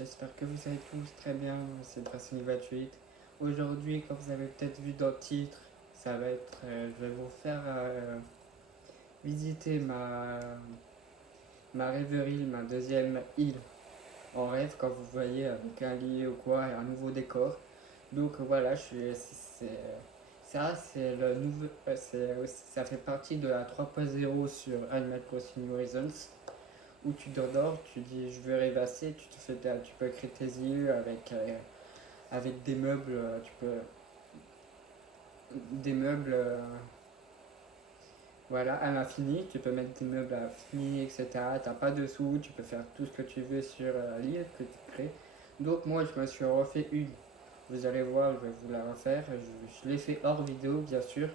j'espère que vous allez tous très bien, c'est Brasini 28. Aujourd'hui, comme vous avez peut-être vu dans le titre, ça va être, je vais vous faire visiter ma rêverie, ma deuxième île en rêve, quand vous voyez avec un lit ou quoi, et un nouveau décor. Donc voilà, ça c'est le nouveau, ça fait partie de la 3.0 sur Animal Crossing Horizons où tu t'endors, tu dis je veux rêvasser, tu peux créer tes îles avec des meubles, des meubles voilà, à l'infini, tu peux mettre des meubles à l'infini, etc. T'as pas de sous, tu peux faire tout ce que tu veux sur l'île que tu crées. Donc moi je me suis refait une. Vous allez voir, je vais vous la refaire. Je l'ai fait hors vidéo bien sûr.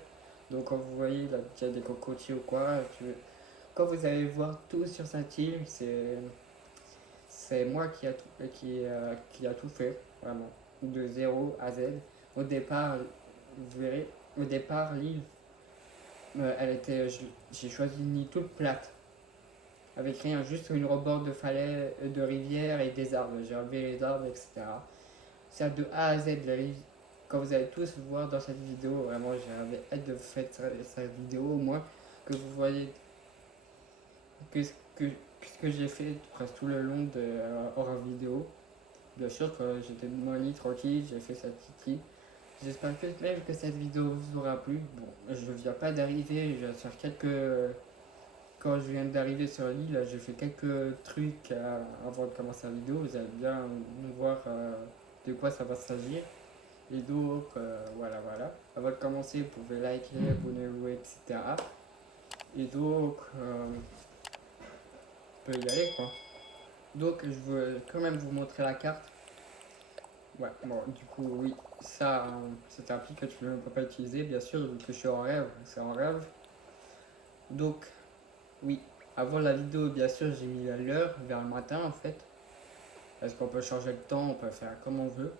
Donc quand vous voyez là, qu'il y a des cocotiers ou quoi, quand vous allez voir tout sur cette île, c'est moi qui a tout fait, vraiment, de zéro à Z. Au départ, vous verrez, au départ, l'île, j'ai choisi une île toute plate, avec rien, juste une rebord de falaise, de rivière et des arbres. J'ai enlevé les arbres, etc. C'est de A à Z, quand vous allez tous voir dans cette vidéo, vraiment, j'avais hâte de faire cette vidéo, au moins, que vous voyez que, que, ce que j'ai fait presque tout le long de hors vidéo. Bien sûr que j'étais dans mon lit tranquille, j'ai fait sa petite île. J'espère que même que cette vidéo vous aura plu. Bon, je viens pas d'arriver, je vais faire quelques. Quand je viens d'arriver sur l'île, j'ai fait quelques trucs avant de commencer la vidéo. Vous allez bien voir de quoi ça va s'agir. Et donc, voilà. Avant de commencer, vous pouvez liker, abonnez-vous, etc. Et donc, on peut y aller quoi. Donc, je veux quand même vous montrer la carte. Ouais, bon, du coup, oui, ça, c'est un appli que tu ne peux pas utiliser, bien sûr, vu que je suis en rêve, c'est en rêve. Donc, oui, avant la vidéo, bien sûr, j'ai mis à l'heure, vers le matin, en fait, parce qu'on peut changer le temps, on peut faire comme on veut.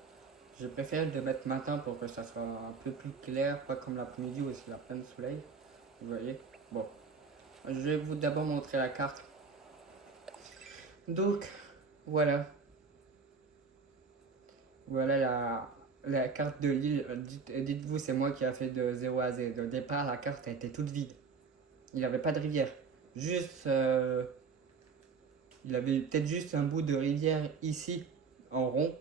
Je préfère de mettre matin pour que ça soit un peu plus clair, pas comme l'après-midi où c'est la pleine soleil, vous voyez. Bon, je vais vous d'abord montrer la carte. Donc, voilà, voilà la carte de l'île. Dites-vous, c'est moi qui a fait de 0 à Z. Au départ, la carte a été toute vide. Il n'y avait pas de rivière. Juste, il avait peut-être juste un bout de rivière ici, en rond.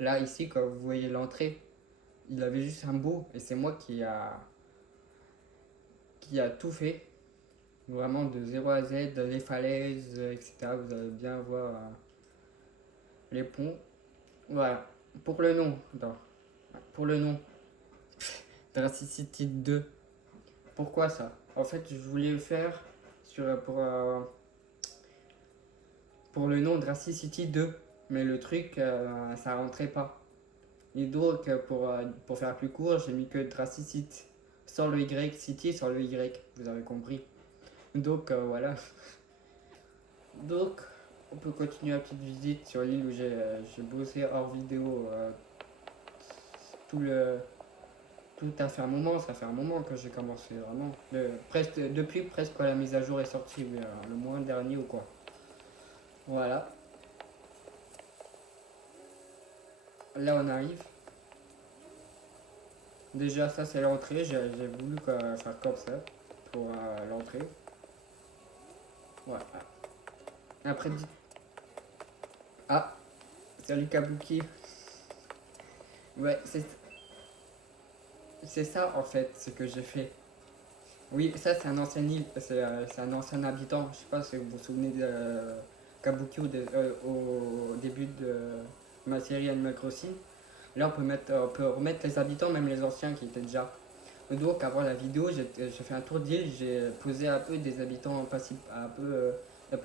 Là, ici, quand vous voyez l'entrée, il avait juste un bout. Et c'est moi qui a tout fait. Vraiment de 0 à Z, les falaises, etc. Vous allez bien voir les ponts. Voilà. Pour le nom, attends. Pour le nom, Drasticity 2. Pourquoi ça? En fait, je voulais le faire pour le nom Drasticity 2. Mais le truc, ça rentrait pas. Et donc, pour faire plus court, j'ai mis que Drasticity. Sans le Y, City, sans le Y. Vous avez compris. Donc, voilà. Donc, on peut continuer la petite visite sur l'île où j'ai bossé hors vidéo tout le, tout a fait un moment, ça fait un moment que j'ai commencé vraiment. Depuis presque quand la mise à jour est sortie, le mois dernier ou quoi. Voilà. Là on arrive. Déjà ça c'est l'entrée, j'ai voulu faire comme ça pour l'entrée. Voilà. Après ah, salut Kabuki. Ouais, c'est ça en fait ce que j'ai fait. Oui, ça c'est un ancien île, c'est un ancien habitant. Je sais pas si vous vous souvenez de Kabuki au début de ma série Animal Crossing. Là, on peut remettre les habitants, même les anciens qui étaient déjà. Donc, avant la vidéo, j'ai fait un tour d'île, j'ai posé un peu des habitants un peu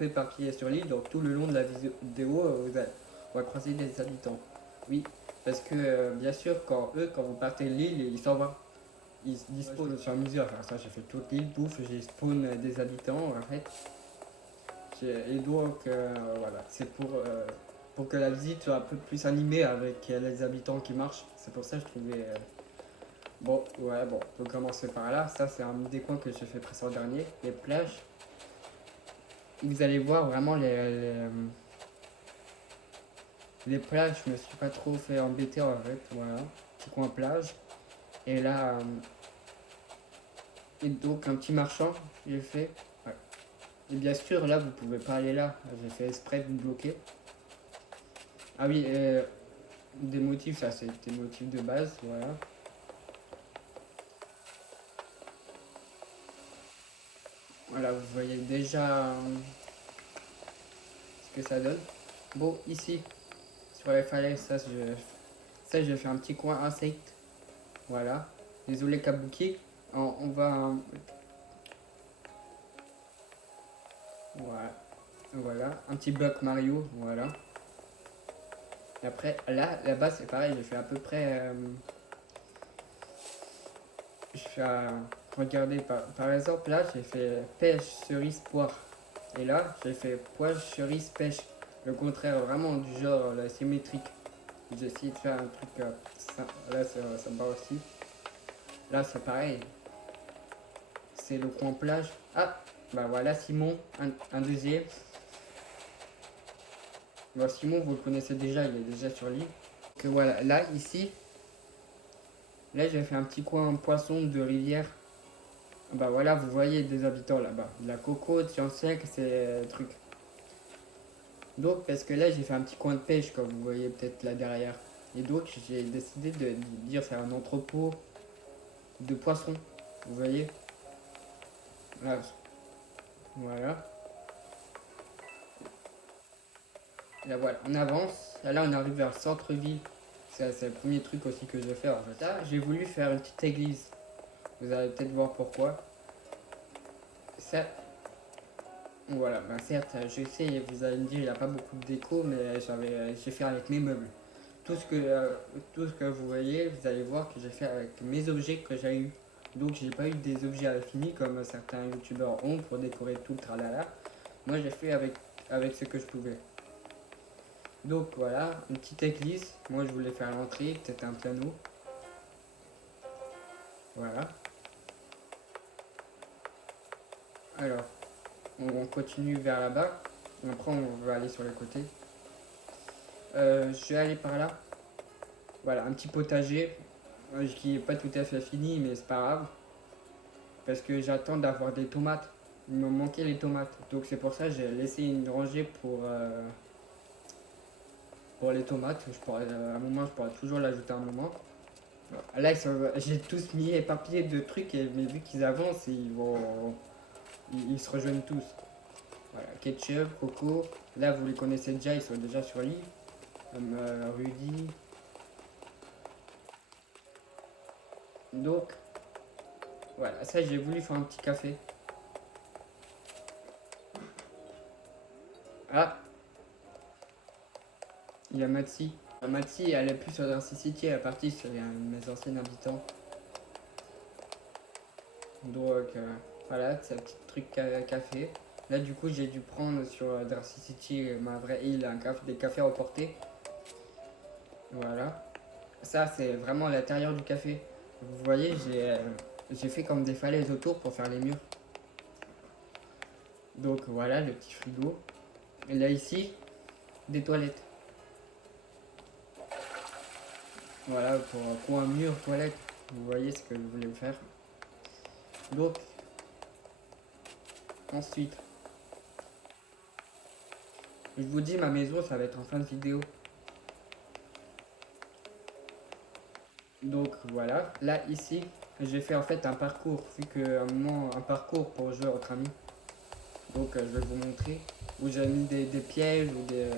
éparpillés sur l'île. Donc, tout le long de la vidéo, on va croiser des habitants. Oui, parce que bien sûr, quand vous partez de l'île, ils s'en vont. Ils se disposent. Je me suis amusé à faire ça, j'ai fait toute l'île, bouffe, j'ai spawn des habitants en fait. Et donc, voilà, c'est pour que la visite soit un peu plus animée avec les habitants qui marchent. C'est pour ça que je trouvais. Bon, ouais, bon, on peut commencer par là. Ça, c'est un des coins que j'ai fait précédent dernier, les plages. Vous allez voir vraiment Les plages, je me suis pas trop fait embêter avec, voilà. Petit coin plage. Et là, et donc un petit marchand, j'ai fait. Ouais. Et bien sûr, là, vous pouvez pas aller là. J'ai fait exprès de vous bloquer. Ah oui, des motifs, ça c'est des motifs de base, voilà. Voilà, vous voyez déjà ce que ça donne. Bon, ici, sur les falaises, ça j'ai fait un petit coin insecte. Voilà. Désolé Kabuki. On va. Voilà. Voilà. Un petit bloc Mario. Voilà. Et après, là-bas, c'est pareil. J'ai fait à peu près. Je fais. Regardez, par exemple, là, j'ai fait pêche, cerise, poire. Et là, j'ai fait poire, cerise, pêche. Le contraire, vraiment du genre symétrique. J'ai essayé de faire un truc. Là, ça va aussi. Là, c'est pareil. C'est le coin plage. Ah, bah voilà, Simon, un deuxième. Bon, Simon, vous le connaissez déjà, il est déjà sur l'île. Que voilà, là, ici, là, j'ai fait un petit coin poisson de rivière. Bah voilà, vous voyez des habitants là-bas. De la cocotte, science sec, c'est truc. Donc, parce que là, j'ai fait un petit coin de pêche, comme vous voyez peut-être là derrière. Et donc, j'ai décidé de dire faire un entrepôt de poissons. Vous voyez. Là, voilà. Là, voilà, on avance. Là, on arrive vers le centre-ville. C'est le premier truc aussi que je vais faire en fait. Là, j'ai voulu faire une petite église. Vous allez peut-être voir pourquoi. Ça, voilà, bah certes, je sais, vous allez me dire, il n'y a pas beaucoup de déco, mais j'ai fait avec mes meubles. Tout ce, que, euh, tout ce que vous voyez, vous allez voir que j'ai fait avec mes objets que j'ai eu. Donc, j'ai pas eu des objets à l'infini comme certains youtubeurs ont pour décorer tout le tralala. Moi, j'ai fait avec ce que je pouvais. Donc, voilà, une petite église. Moi, je voulais faire l'entrée, peut-être un piano. Voilà. Alors, on continue vers là-bas. Après, on va aller sur les côtés. Je vais aller par là. Voilà, un petit potager qui est pas tout à fait fini, mais c'est pas grave. Parce que j'attends d'avoir des tomates. Il me manquait les tomates. Donc c'est pour ça que j'ai laissé une rangée pour les tomates. À un moment, je pourrais toujours l'ajouter à un moment. Là, j'ai tous mis éparpillé de trucs, mais vu qu'ils avancent, ils se rejoignent tous. Voilà, ketchup, coco. Là, vous les connaissez déjà, ils sont déjà sur l'île. Comme Rudy. Donc, voilà, ça, j'ai voulu faire un petit café. Ah, il y a Matsi. Matsi, elle est plus sur Darcy City, elle est partie sur mes anciens habitants. Donc, voilà, c'est un petit truc café. Là, du coup, j'ai dû prendre sur Darcy City, ma vraie île, des cafés emportés. Voilà. Ça, c'est vraiment l'intérieur du café. Vous voyez, j'ai fait comme des falaises autour pour faire les murs. Donc, voilà, le petit frigo. Et là, ici, des toilettes. Voilà, pour coin mur, toilette. Vous voyez ce que je voulais faire. Donc, ensuite, je vous dis, ma maison, ça va être en fin de vidéo. Donc voilà, là ici, j'ai fait en fait un parcours, vu qu'à un moment, un parcours pour jouer entre amis. Donc je vais vous montrer, où j'ai mis des pièges ou des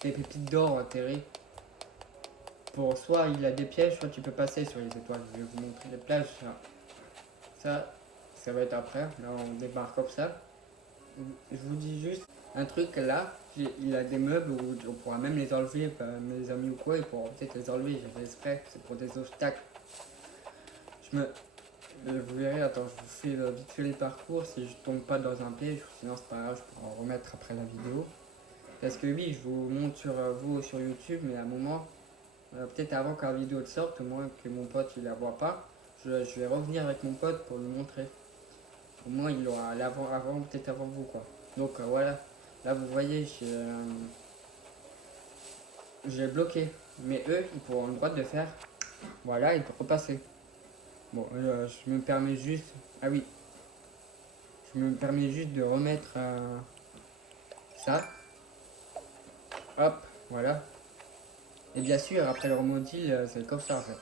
pépites d'or enterrées. Pour soit il a des pièges, soit tu peux passer sur les étoiles. Je vais vous montrer les plages. Ça va être après. Là on débarque comme ça. Je vous dis juste un truc là, il a des meubles où on pourra même les enlever, mes amis ou quoi, ils pourront peut-être les enlever, j'ai fait exprès, c'est pour des obstacles. Vous verrez, attends, je vous fais vite fait les parcours, si je tombe pas dans un piège, sinon c'est pas grave, je pourrai en remettre après la vidéo. Parce que oui, je vous montre sur vous sur YouTube, mais à un moment, peut-être avant que la vidéo sorte, au moins que mon pote il la voit pas, je vais revenir avec mon pote pour lui montrer. Au moins il aura avant peut-être avant vous quoi. Donc voilà, là vous voyez, j'ai bloqué. Mais eux, ils pourront le droit de faire. Voilà, et de repasser. Bon, je me permets juste. Ah oui, je me permets juste de remettre ça. Hop, voilà. Et bien sûr, après le remodule, c'est comme ça en fait.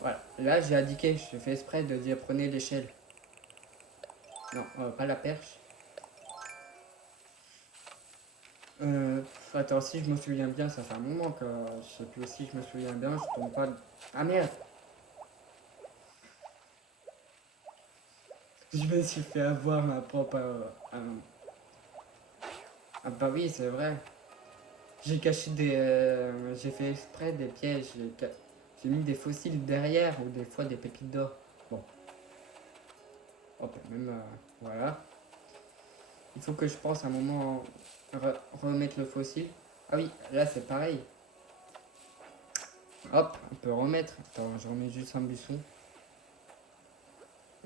Voilà, là j'ai indiqué, je fais exprès de dire prenez l'échelle. Non, pas la perche. Euh, Attends, si je me souviens bien, ça fait un moment que je sais plus si je me souviens bien, je tombe pas. Ah merde! Je me suis fait avoir ma propre. Ah bah oui, c'est vrai. J'ai caché des. J'ai fait exprès des pièges. J'ai mis des fossiles derrière ou des fois des pépites d'or. Bon, hop, même. Voilà. Il faut que je pense à un moment remettre le fossile. Ah oui, là c'est pareil. Hop, on peut remettre. Attends, je remets juste un buisson.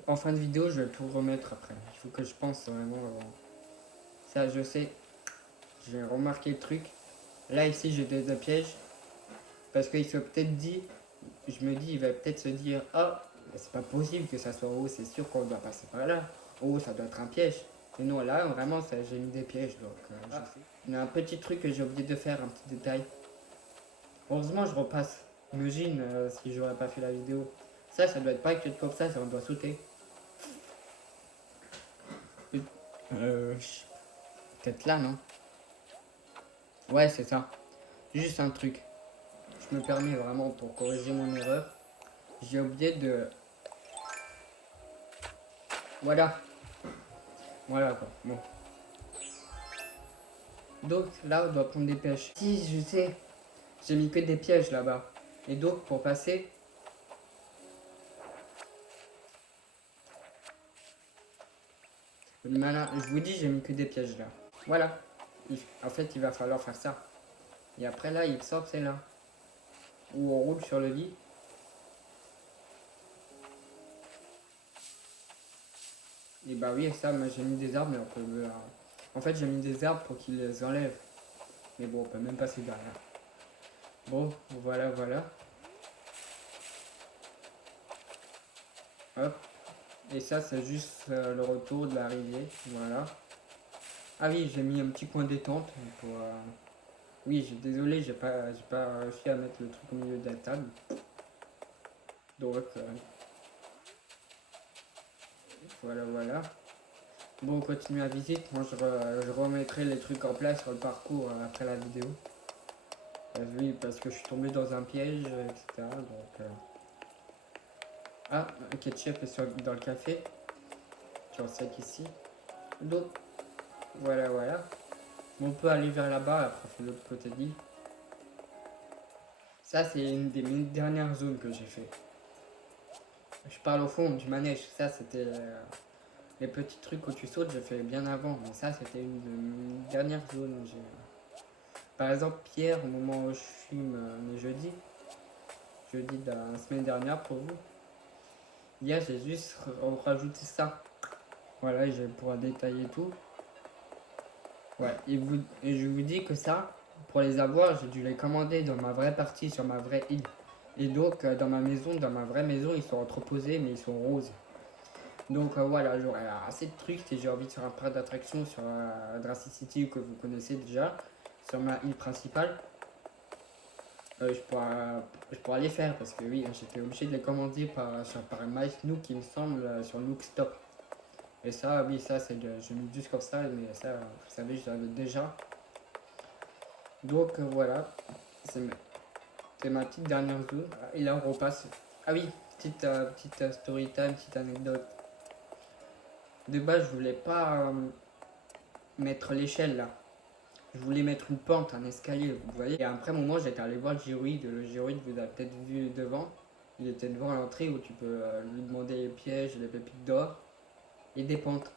En fin de vidéo, je vais tout remettre après. Il faut que je pense vraiment avant. Ça, je sais. J'ai remarqué le truc. Là, ici, j'ai des pièges. Parce qu'il se peut-être dit. Je me dis, il va peut-être se dire, ah, c'est pas possible que ça soit haut, c'est sûr qu'on doit passer par là. Oh, ça doit être un piège. Et non, là, vraiment, j'ai mis des pièges. Donc, il y a un petit truc que j'ai oublié de faire, un petit détail. Heureusement, je repasse. Imagine si j'aurais pas fait la vidéo. Ça doit être pas que comme ça on doit sauter. Euh, Peut-être là, non? Ouais, c'est ça. Juste un truc. Je me permets vraiment pour corriger mon erreur. J'ai oublié de... Voilà. Voilà quoi. Bon. Donc là, on doit prendre des pêches. Si, je sais. J'ai mis que des pièges là-bas. Et donc, pour passer... Malin, je vous dis, j'ai mis que des pièges là. Voilà. En fait, il va falloir faire ça. Et après là, il sort, c'est là. Où on roule sur le lit. Et bah oui, ça, moi j'ai mis des arbres, mais on peut... En fait, j'ai mis des arbres pour qu'ils les enlèvent. Mais bon, on peut même passer derrière. Bon, voilà, voilà. Hop. Et ça, c'est juste le retour de l'arrivée. Voilà. Ah oui, j'ai mis un petit coin détente pour... Oui, désolé, j'ai pas réussi à mettre le truc au milieu de la table. Donc, voilà, voilà. Bon, on continue la visite. Moi, je remettrai les trucs en place sur le parcours après la vidéo. Oui, parce que je suis tombé dans un piège, etc. Donc, ah, le ketchup est dans le café. Tu en sais qu'ici. Donc, voilà, voilà. On peut aller vers là-bas, après on fait l'autre côté de l'île. Ça, c'est une des dernières zones que j'ai fait. Je parle au fond du manège. Ça, c'était les petits trucs où tu sautes, j'ai fait bien avant. Mais ça, c'était une dernière zone où j'ai... Par exemple, Pierre, au moment où je fume mes jeudi de la semaine dernière pour vous, hier, j'ai juste rajouté ça. Voilà, je vais pouvoir détailler tout. Ouais, et je vous dis que ça, pour les avoir, j'ai dû les commander dans ma vraie partie, sur ma vraie île. Et donc, dans ma vraie maison, ils sont entreposés, mais ils sont roses. Donc voilà, j'aurai assez de trucs si j'ai envie de faire un parc d'attractions sur Dracy City que vous connaissez déjà, sur ma île principale. Je pourrais les faire parce que oui, j'étais obligé de les commander par MySnook, il me semble, sur Look Stop. Et ça, oui, ça, je mets juste comme ça, mais ça, vous savez, je l'avais déjà. Donc voilà, c'est ma petite dernière zone. Et là, on repasse. Ah oui, petite story time, petite anecdote. De base, je voulais pas mettre l'échelle là. Je voulais mettre une pente, un escalier, vous voyez. Et après un moment, j'étais allé voir le gyroïde. Le gyroïde, vous avez peut-être vu devant. Il était devant l'entrée où tu peux lui demander les pièges, les pépites d'or et des pentes.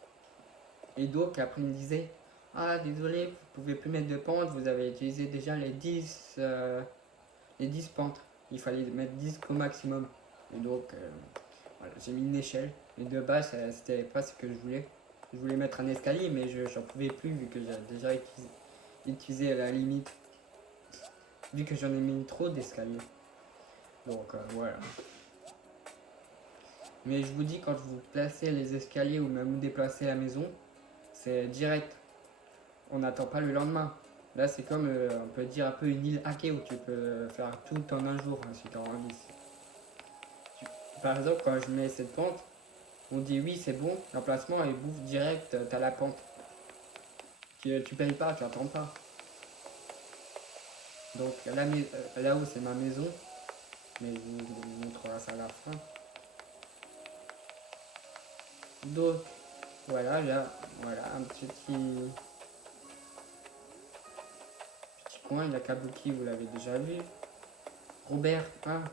Et donc, après, il me disait, ah, désolé, vous pouvez plus mettre de pente, vous avez utilisé déjà les 10 pentes. Il fallait mettre 10 au maximum. Et donc, voilà, j'ai mis une échelle. Et de base, c'était pas ce que je voulais. Je voulais mettre un escalier, mais j'en pouvais plus vu que j'avais déjà utilisé à la limite. vu que j'en ai mis trop d'escaliers. Donc voilà. Mais je vous dis, quand vous placez les escaliers ou même vous déplacez la maison, c'est direct. On n'attend pas le lendemain. Là, c'est comme, on peut dire, un peu une île hackée où tu peux faire tout en un jour, hein, si tu as envie. Par exemple, quand je mets cette pente, on dit oui, c'est bon, l'emplacement est bouffe direct, t'as la pente. Tu payes pas, tu n'attends pas. Donc là où c'est ma maison, mais je vous montrera ça à la fin. Donc voilà, là, voilà, un petit coin, il y a Kabuki, vous l'avez déjà vu. Robert, hein.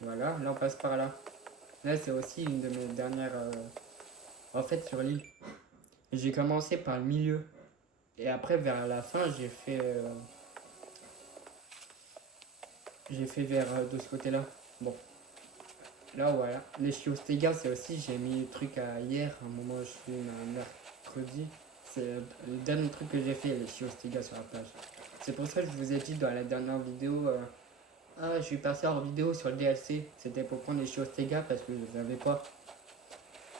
Voilà, là on passe par là. Là c'est aussi une de mes dernières... en fait sur l'île. J'ai commencé par le milieu. Et après vers la fin j'ai fait vers de ce côté-là. Bon, là voilà. Les Chiostega c'est aussi, j'ai mis le truc à hier, à un moment où je suis un mercredi. C'est le dernier truc que j'ai fait, les Chiostega sur la plage. C'est pour ça que je vous ai dit dans la dernière vidéo... ah, je suis passé en vidéo sur le DLC. C'était pour prendre les Chiostega parce que je n'avais pas.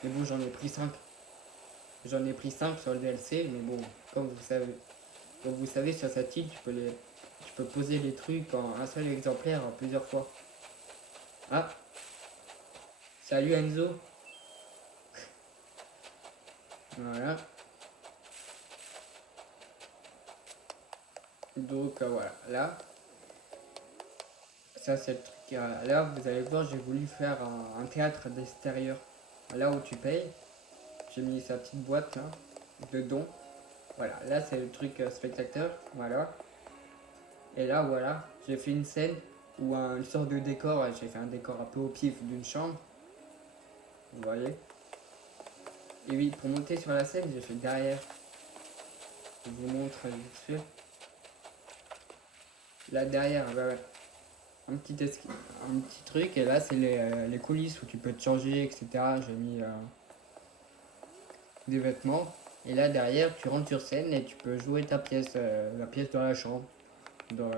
Mais bon, j'en ai pris 5. J'en ai pris 5 sur le DLC, mais bon, comme vous savez sur cette île, tu peux poser les trucs en un seul exemplaire en plusieurs fois. Ah, salut Enzo. Voilà. Donc voilà, là, ça c'est le truc. Là, vous allez voir, j'ai voulu faire un théâtre d'extérieur. Là où tu payes, j'ai mis sa petite boîte là, de dons. Voilà, là c'est le truc spectateur, voilà. Et là, voilà, j'ai fait une scène ou une sorte de décor. J'ai fait un décor un peu au pif d'une chambre. Vous voyez. Et oui, pour monter sur la scène, j'ai fait derrière. Je vous montre vite fait. Là derrière, ouais, un petit truc. Et là, c'est les coulisses où tu peux te changer, etc. J'ai mis des vêtements. Et là derrière, tu rentres sur scène et tu peux jouer ta pièce, la pièce dans la chambre. Donc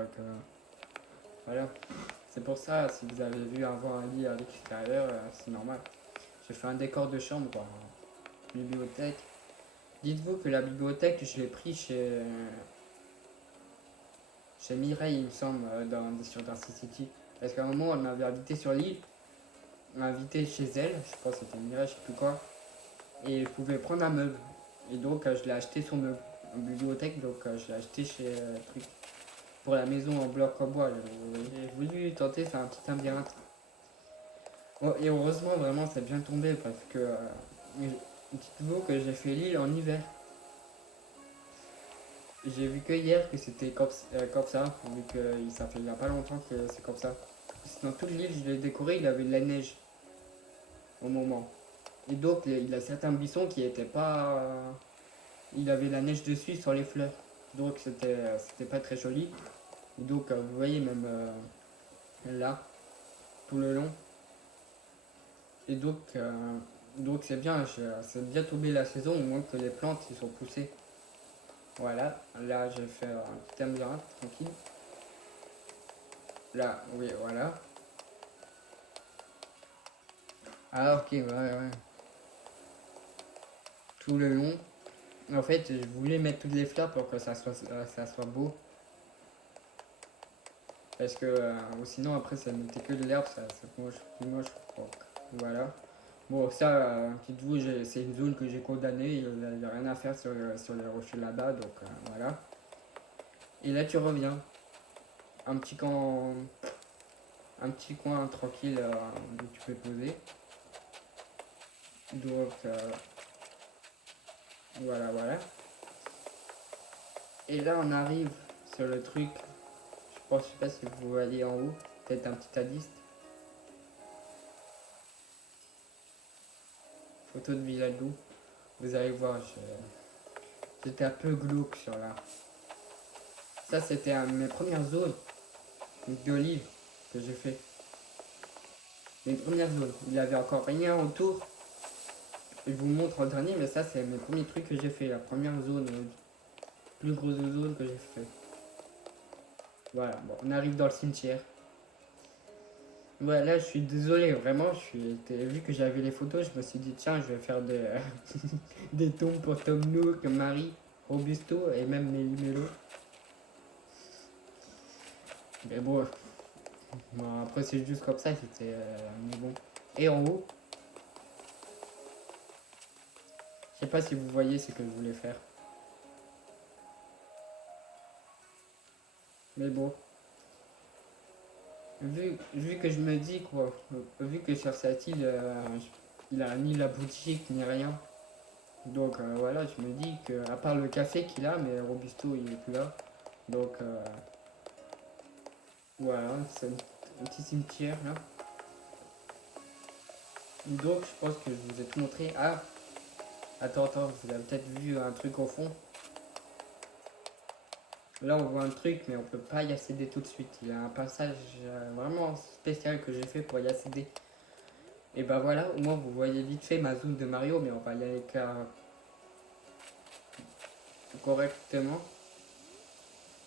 voilà. C'est pour ça, si vous avez vu avoir un lit à l'extérieur, c'est normal. J'ai fait un décor de chambre, quoi. Bibliothèque. Dites-vous que la bibliothèque, je l'ai pris chez Mireille, il me semble, sur Darcy City. Parce qu'à un moment, elle m'avait invité sur l'île. Elle m'a invité chez elle, je pense que c'était Mireille, je sais plus quoi. Et je pouvais prendre un meuble. Et donc, je l'ai acheté son meuble. En bibliothèque, donc je l'ai acheté chez truc. Pour la maison en bloc en bois. J'ai voulu tenter faire un petit labyrinthe. Oh, et heureusement, vraiment, c'est bien tombé parce que dites-vous que j'ai fait l'île en hiver. J'ai vu que hier que c'était comme ça, vu que ça fait il n'y a pas longtemps que c'est comme ça. Sinon, toute l'île, je l'ai décoré, il avait de la neige au moment. Et donc, il a certains buissons qui étaient pas. Il avait de la neige dessus sur les fleurs. Donc, c'était pas très joli. Et donc, vous voyez, même là, tout le long. Et donc c'est bien, c'est bien tombé la saison, au moins que les plantes ils sont poussées. Voilà, là j'ai fait un petit labyrinthe tranquille. Là, oui, voilà. Ah ok, ouais. Tout le long. En fait, je voulais mettre toutes les fleurs pour que ça soit beau. Parce que sinon après ça mettait que de l'herbe, ça c'est moche, plus moche. Donc, voilà. Bon, ça, dites-vous, c'est une zone que j'ai condamnée, il n'y a rien à faire sur les rochers là-bas, donc voilà. Et là, tu reviens. Un petit coin, un petit coin tranquille où tu peux te poser. Donc, voilà. Et là, on arrive sur le truc, je sais pas si vous voyez en haut, peut-être un petit indice. Photo de Vilalou. Vous allez voir, j'étais un peu glauque sur là. Ça, c'était mes premières zones d'olive que j'ai fait. Mes premières zones. Il n'y avait encore rien autour. Je vous montre en dernier, mais ça, c'est mes premiers trucs que j'ai fait. La première zone, plus grosse zone que j'ai fait. Voilà, bon, on arrive dans le cimetière. Ouais, là, je suis désolé, vraiment, vu que j'avais les photos, je me suis dit, tiens, je vais faire des tombes pour Tom Nook, Marie, Robusto et même Méli-Mélo. Mais bon, après, c'est juste comme ça, c'était. Mais bon. Et en haut, je sais pas si vous voyez ce que je voulais faire. Mais bon, vu que je me dis, quoi, vu que sur cette île, il a ni la boutique ni rien. Donc voilà, je me dis que, à part le café qu'il a, mais Robusto il est plus là. Donc voilà, c'est un petit cimetière là. Donc je pense que je vous ai tout montré. Ah, attends, vous avez peut-être vu un truc au fond. Là on voit un truc, mais on peut pas y accéder tout de suite. Il y a un passage vraiment spécial que j'ai fait pour y accéder. Et bah voilà, au moins vous voyez vite fait ma zone de Mario, mais on va y aller correctement.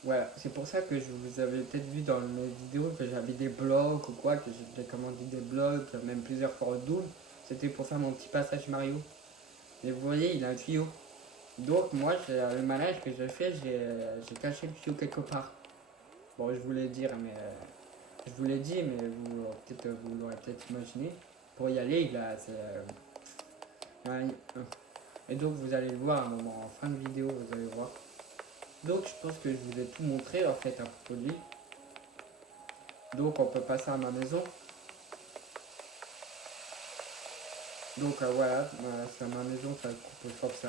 Voilà, c'est pour ça que je vous avais peut-être vu dans mes vidéos que j'avais des blocs ou quoi, que j'ai commandé des blocs, même plusieurs fois au double. C'était pour faire mon petit passage Mario. Et vous voyez, il a un tuyau. Donc moi, le manège que j'ai fait, j'ai caché le tuyau quelque part. Bon, je vous l'ai dit, je vous l'ai dit, mais vous l'aurez peut-être imaginé. Pour y aller, ouais, et donc vous allez le voir à un moment, en fin de vidéo, vous allez voir. Donc je pense que je vous ai tout montré en fait à propos de lui. Donc on peut passer à ma maison. Donc voilà, c'est à ma maison, ça coupe comme ça.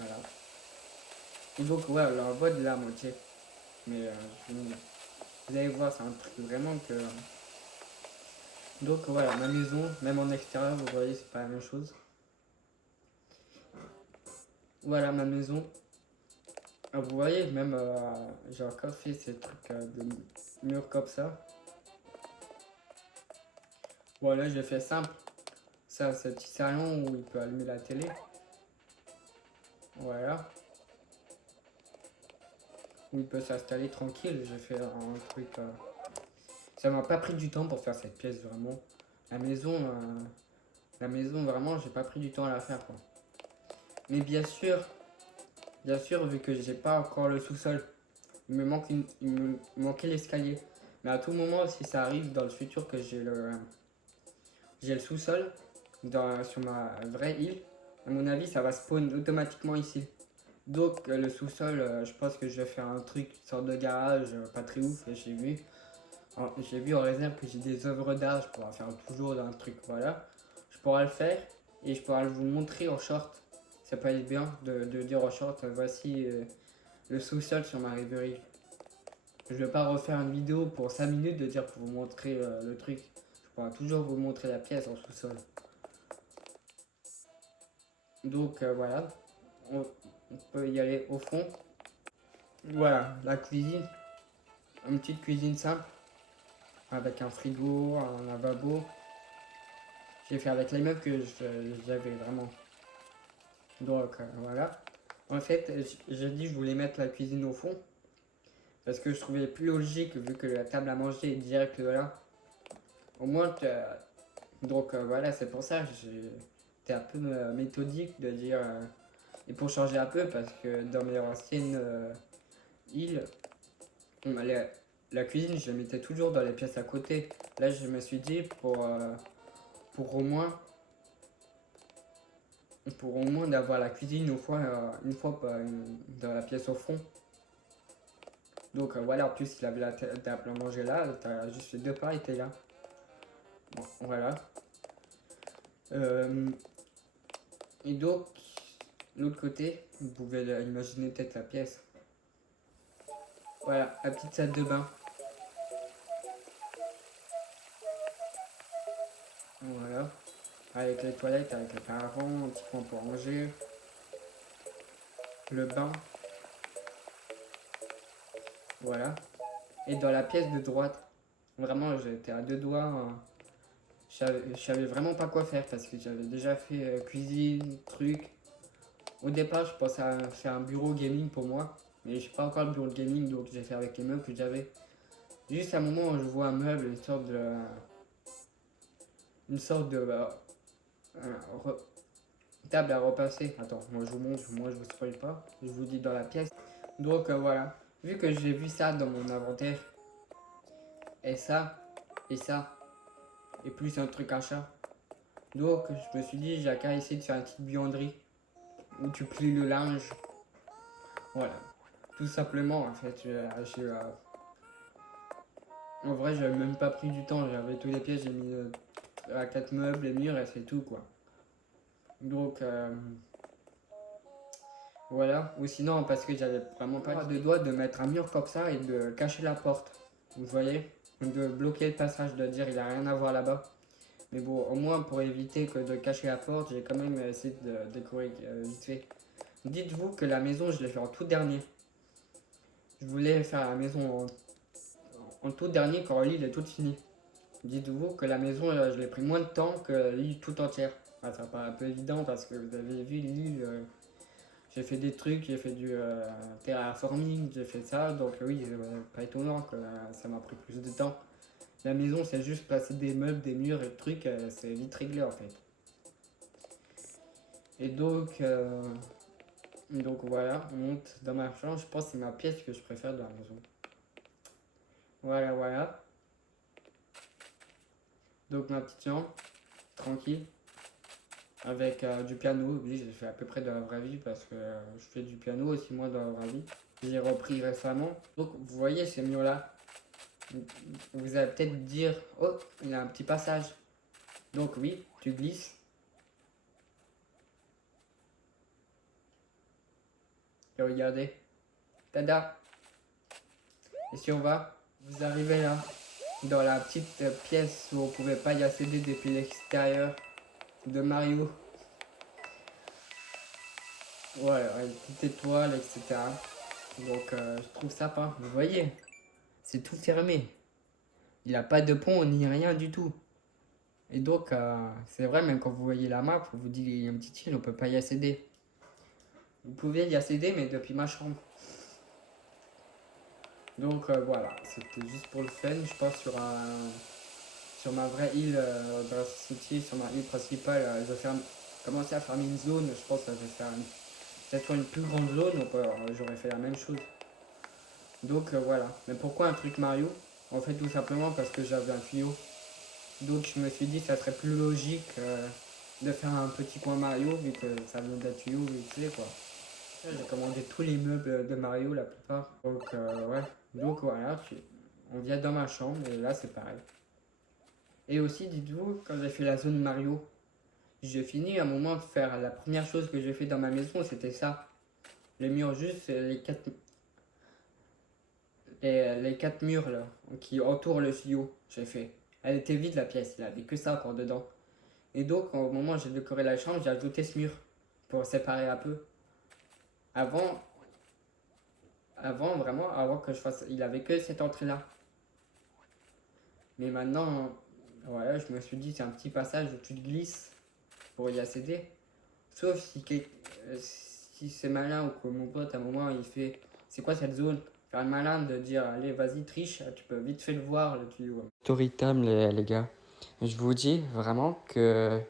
Voilà. Et donc ouais, on voit de la moitié. Mais vous allez voir, c'est un truc vraiment que. Donc voilà, ma maison, même en extérieur, vous voyez, c'est pas la même chose. Voilà ma maison. Ah, vous voyez, même j'ai encore fait ces trucs de murs comme ça. Voilà, j'ai fait simple. Ça, c'est un petit salon où il peut allumer la télé. Voilà. Où il peut s'installer tranquille. J'ai fait un truc. Ça m'a pas pris du temps pour faire cette pièce vraiment. La maison, euh, la maison vraiment, j'ai pas pris du temps à la faire quoi. Mais bien sûr, vu que j'ai pas encore le sous-sol, il me manquait l'escalier. Mais à tout moment, si ça arrive dans le futur que j'ai le sous-sol sur ma vraie île, à mon avis, ça va spawn automatiquement ici. Donc le sous-sol, je pense que je vais faire un truc, une sorte de garage, pas très ouf. J'ai vu en réserve que j'ai des œuvres d'art, je pourrais faire toujours un truc, voilà. Je pourrais le faire et je pourrais vous montrer en short. Ça peut être bien de dire en short, voici le sous-sol sur ma rêverie. Je ne vais pas refaire une vidéo pour 5 minutes de dire pour vous montrer le truc. Je pourrais toujours vous montrer la pièce en sous-sol. Donc voilà, on, on peut y aller au fond. Voilà, la cuisine, une petite cuisine simple avec un frigo, un lavabo. J'ai fait avec les meubles que j'avais vraiment. Donc voilà. En fait, j'ai dit que je voulais mettre la cuisine au fond parce que je trouvais plus logique vu que la table à manger est direct là. Au moins, donc voilà, c'est pour ça que j'étais un peu méthodique de dire. Et pour changer un peu, parce que dans mes anciennes îles, la cuisine, je la mettais toujours dans les pièces à côté. Là, je me suis dit pour au moins d'avoir la cuisine une fois dans la pièce au fond. Donc voilà, en plus il avait la table à manger là, t'as juste deux pas et t'es là. Bon, voilà. Euh, et donc, l'autre côté, vous pouvez imaginer peut-être la pièce. Voilà, la petite salle de bain. Voilà. Avec les toilettes, avec les paravents, un petit coin pour ranger. Le bain. Voilà. Et dans la pièce de droite, vraiment j'étais à deux doigts. Je savais vraiment pas quoi faire parce que j'avais déjà fait cuisine, truc. Au départ, je pensais à faire un bureau gaming pour moi, mais j'ai pas encore le bureau de gaming donc j'ai fait avec les meubles que j'avais. Juste à un moment où je vois un meuble, une sorte de table à repasser. Attends, moi je vous montre, moi je vous spoil pas, je vous dis dans la pièce. Donc voilà, vu que j'ai vu ça dans mon inventaire, et ça, et ça, et plus un truc achat. Donc je me suis dit, j'ai qu'à essayer de faire une petite buanderie où tu plies le linge. Voilà, tout simplement en fait. En vrai, j'avais même pas pris du temps, j'avais tous les pièces, j'ai mis à 4 meubles, les murs et c'est tout quoi. Donc voilà, ou sinon parce que j'avais vraiment pas de doigt de mettre un mur comme ça et de cacher la porte. Vous voyez, de bloquer le passage, de dire il a rien à voir là-bas. Mais bon, au moins pour éviter que de cacher la porte, j'ai quand même essayé de décorer vite fait. Dites-vous que la maison, je l'ai fait en tout dernier. Je voulais faire la maison en tout dernier quand l'île est toute finie. Dites-vous que la maison, je l'ai pris moins de temps que l'île tout entière. Ah, ça paraît un peu évident parce que vous avez vu l'île, j'ai fait des trucs, j'ai fait du terraforming, j'ai fait ça, donc oui, pas étonnant que ça m'a pris plus de temps. La maison, c'est juste placer des meubles, des murs et des trucs, c'est vite réglé en fait. Et donc voilà, on monte dans ma chambre, je pense que c'est ma pièce que je préfère dans la maison. Voilà, voilà. Donc ma petite chambre, tranquille, avec du piano. Oui, j'ai fait à peu près de la vraie vie parce que je fais du piano aussi moi dans la vraie vie. J'ai repris récemment. Donc vous voyez ces murs-là. Vous allez peut-être dire, oh, il y a un petit passage. Donc oui, tu glisses. Et regardez. Tada. Et si on va, vous arrivez là, dans la petite pièce où on pouvait pas y accéder depuis l'extérieur de Mario. Voilà, une petite étoile, etc. Donc je trouve ça pas. Vous voyez, c'est tout fermé. Il n'y a pas de pont ni rien du tout. Et donc c'est vrai, même quand vous voyez la map, vous dit il y a un petit île, on peut pas y accéder. Vous pouvez y accéder, mais depuis ma chambre. Donc voilà, c'était juste pour le fun. Je pense sur ma vraie île dans City, sur ma île principale, je vais commencer à fermer une zone. Je pense que je vais faire peut-être une plus grande zone, j'aurais fait la même chose. Donc voilà. Mais pourquoi un truc Mario? En fait, tout simplement parce que j'avais un tuyau. Donc je me suis dit que ça serait plus logique de faire un petit coin Mario vu que ça vient d'un tuyau vite fait quoi. J'ai commandé tous les meubles de Mario la plupart. Donc ouais. Donc voilà, on vient dans ma chambre et là c'est pareil. Et aussi dites-vous, quand j'ai fait la zone Mario, j'ai fini à un moment de faire la première chose que j'ai fait dans ma maison, c'était ça. Les murs juste, les quatre murs là, qui entourent le tuyau, j'ai fait. Elle était vide la pièce, il n'y avait que ça encore dedans. Et donc au moment où j'ai décoré la chambre, j'ai ajouté ce mur pour séparer un peu. Avant, vraiment, avant que je fasse, il avait que cette entrée là. Mais maintenant, voilà, je me suis dit c'est un petit passage où tu te glisses pour y accéder. Sauf si c'est malin ou que mon pote à un moment il fait c'est quoi cette zone? Faire le malin de dire allez vas-y triche, tu peux vite fait le voir le tuyau. Story time les gars. Je vous dis vraiment euh,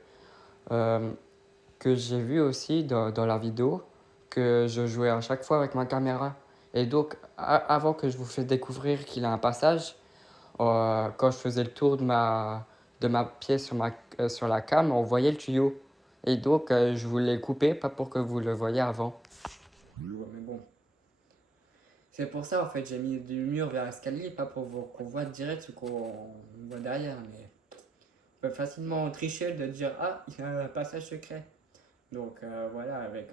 que j'ai vu aussi dans la vidéo que je jouais à chaque fois avec ma caméra. Et donc avant que je vous fasse découvrir qu'il a un passage, quand je faisais le tour de ma pièce sur la cam, on voyait le tuyau. Et donc, je voulais couper, pas pour que vous le voyiez avant. Ouais, mais bon. C'est pour ça, en fait, j'ai mis du mur vers l'escalier, pas pour qu'on voit direct ce qu'on voit derrière. Mais on peut facilement tricher de dire ah, il y a un passage secret. Donc, voilà, avec.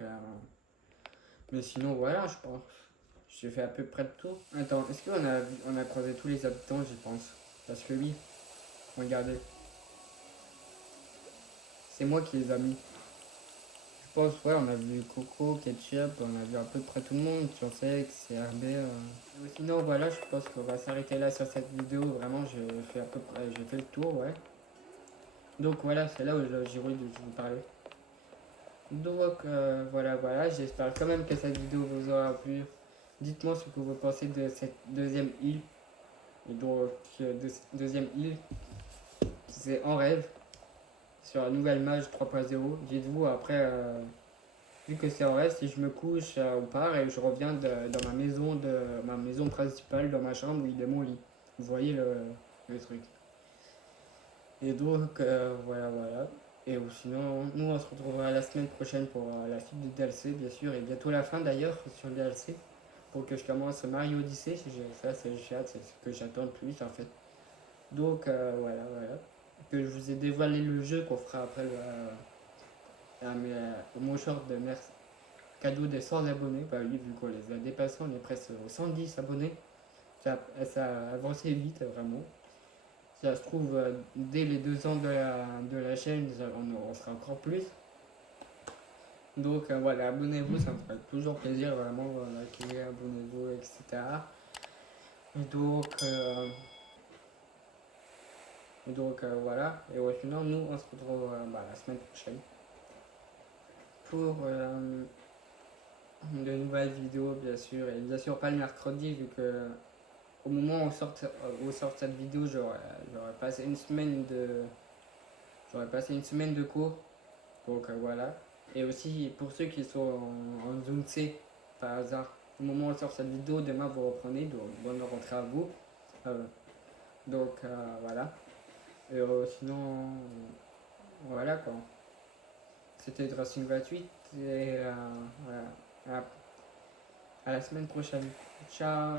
Mais sinon, voilà, je pense. J'ai fait à peu près de tout. Attends, est-ce on a croisé tous les habitants, je pense? Parce que oui, regardez. C'est moi qui les ai mis. Je pense, ouais, on a vu Coco, Ketchup, on a vu à peu près tout le monde, Tursex, CRB. Sinon, voilà, je pense qu'on va s'arrêter là sur cette vidéo. Vraiment, j'ai fait le tour, ouais. Donc voilà, c'est là où j'ai voulu vous parler. Donc voilà, j'espère quand même que cette vidéo vous aura plu. Dites-moi ce que vous pensez de cette deuxième île. Et donc, deuxième île, c'est En Rêve, sur la nouvelle mage 3.0. Dites-vous, après, vu que c'est en rêve, si je me couche, on part et je reviens dans ma maison principale, dans ma chambre, où il est mon lit. Vous voyez le truc. Et donc, voilà. Et sinon, nous, on se retrouvera la semaine prochaine pour la suite du DLC, bien sûr, et bientôt la fin d'ailleurs sur le DLC, pour que je commence Mario Odyssey. Ça, c'est c'est ce que j'attends le plus en fait. Donc, voilà. Que je vous ai dévoilé le jeu qu'on fera après mon short de merci. Cadeau des 100 abonnés. Bah oui, vu qu'on les a dépassés, on est presque aux 110 abonnés. Ça a avancé vite, vraiment. Ça se trouve, dès les 2 ans de la chaîne, on sera encore plus. Donc voilà, abonnez-vous, ça me ferait toujours plaisir, vraiment, voilà, abonnez-vous, etc. Et donc, voilà. Et sinon, nous, on se retrouve la semaine prochaine pour de nouvelles vidéos, bien sûr. Et bien sûr, pas le mercredi, vu que au moment où sort cette vidéo, j'aurais passé une semaine de cours. Donc voilà. Et aussi, pour ceux qui sont en Zoom C, par hasard, au moment où on sort cette vidéo, demain vous reprenez, donc bonne rentrée à vous. Euh, voilà. Et sinon, voilà quoi. C'était Racing 28 et voilà. À la semaine prochaine. Ciao.